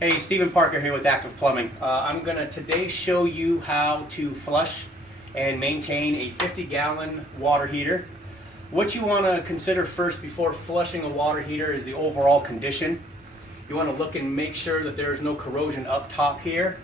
Hey, Stephen Parker here with Active Plumbing. I'm going to today show you how to flush and maintain a 50-gallon water heater. What you want to consider first before flushing a water heater is the overall condition. You want to look and make sure that there is no corrosion up top here.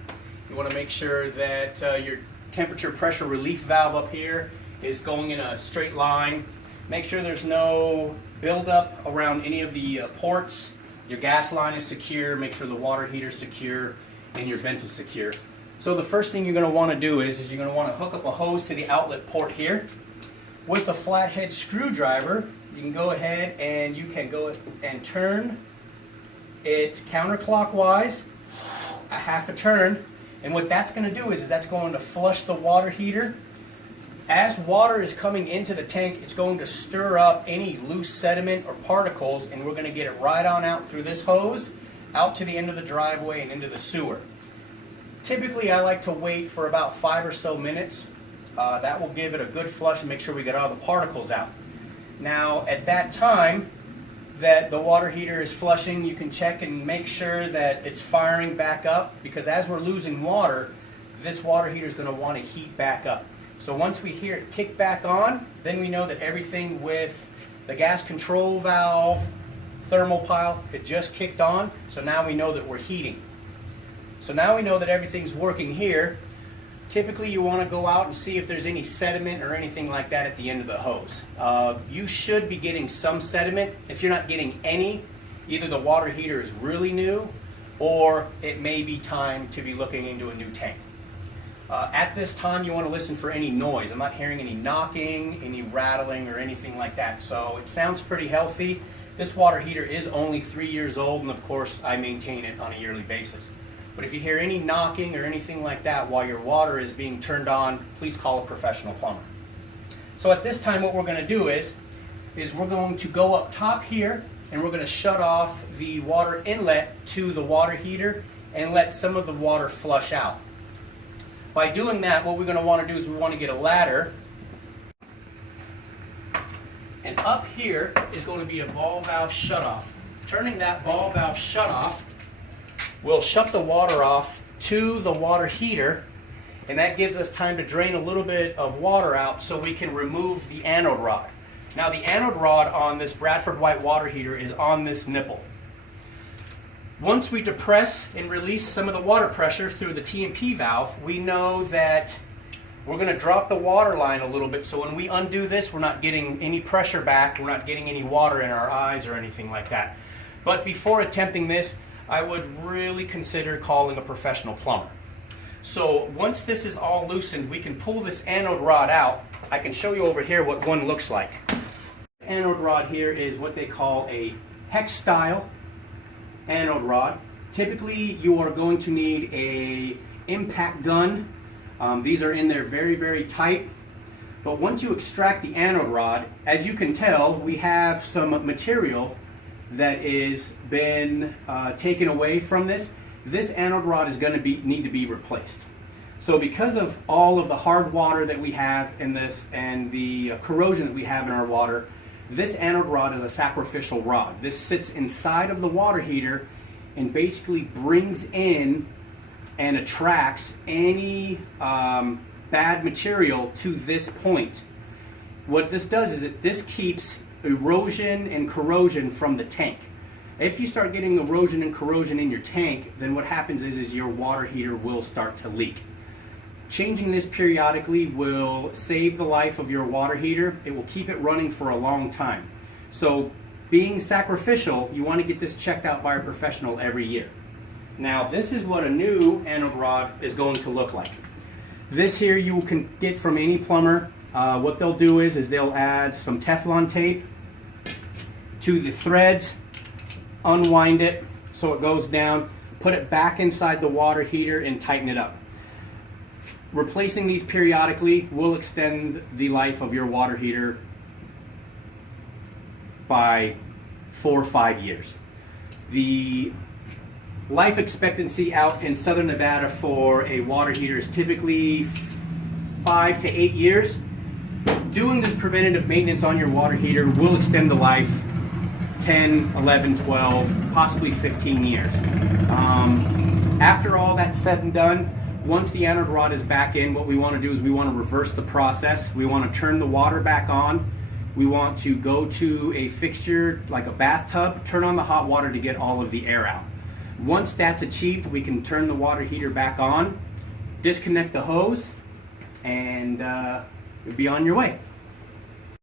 You want to make sure that your temperature pressure relief valve up here is going in a straight line. Make sure there's no buildup around any of the ports. Your gas line is secure, make sure the water heater is secure, and your vent is secure. So the first thing you're going to want to do is you're going to want to hook up a hose to the outlet port here. With a flathead screwdriver, you can go ahead and you can go and turn it counterclockwise, a half a turn, and what that's going to do is that's going to flush the water heater. As water is coming into the tank, it's going to stir up any loose sediment or particles, and we're going to get it right on out through this hose, out to the end of the driveway and into the sewer. Typically, I like to wait for about 5 or so minutes. That will give it a good flush and make sure we get all the particles out. Now, at that time that the water heater is flushing, you can check and make sure that it's firing back up, because as we're losing water, this water heater is going to want to heat back up. So once we hear it kick back on, then we know that everything with the gas control valve, thermal pile, it just kicked on. So now we know that we're heating. So now we know that everything's working here. Typically you want to go out and see if there's any sediment or anything like that at the end of the hose. You should be getting some sediment. If you're not getting any, either the water heater is really new or it may be time to be looking into a new tank. At this time, you want to listen for any noise. I'm not hearing any knocking, any rattling, or anything like that. So it sounds pretty healthy. This water heater is only 3 years old, and of course, I maintain it on a yearly basis. But if you hear any knocking or anything like that while your water is being turned on, please call a professional plumber. So at this time, what we're going to do is we're going to go up top here, and we're going to shut off the water inlet to the water heater and let some of the water flush out. By doing that, what we're going to want to do is we want to get a ladder, and up here is going to be a ball valve shutoff. Turning that ball valve shutoff will shut the water off to the water heater, and that gives us time to drain a little bit of water out so we can remove the anode rod. Now the anode rod on this Bradford White water heater is on this nipple. Once we depress and release some of the water pressure through the T&P valve, we know that we're going to drop the water line a little bit, so when we undo this, we're not getting any pressure back, we're not getting any water in our eyes or anything like that. But before attempting this, I would really consider calling a professional plumber. So once this is all loosened, we can pull this anode rod out. I can show you over here what one looks like. The anode rod here is what they call a hex style anode rod. Typically you are going to need a impact gun. These are in there very, very tight. But once you extract the anode rod, as you can tell, we have some material that is been taken away from this. This anode rod is going to need to be replaced. So because of all of the hard water that we have in this and the corrosion that we have in our water, this anode rod is a sacrificial rod. This sits inside of the water heater and basically brings in and attracts any bad material to this point. What this does is this keeps erosion and corrosion from the tank. If you start getting erosion and corrosion in your tank, then what happens is your water heater will start to leak. Changing this periodically will save the life of your water heater. It will keep it running for a long time. So being sacrificial, you want to get this checked out by a professional every year. Now this is what a new anode rod is going to look like. This here you can get from any plumber. What they'll do is they'll add some Teflon tape to the threads, unwind it so it goes down, put it back inside the water heater and tighten it up. Replacing these periodically will extend the life of your water heater by 4 or 5 years. The life expectancy out in southern Nevada for a water heater is typically 5 to 8 years. Doing this preventative maintenance on your water heater will extend the life 10, 11, 12, possibly 15 years. After all that's said and done, once the anode rod is back in, what we want to do is we want to reverse the process. We want to turn the water back on. We want to go to a fixture like a bathtub, turn on the hot water to get all of the air out. Once that's achieved, we can turn the water heater back on, disconnect the hose, and you'll be on your way.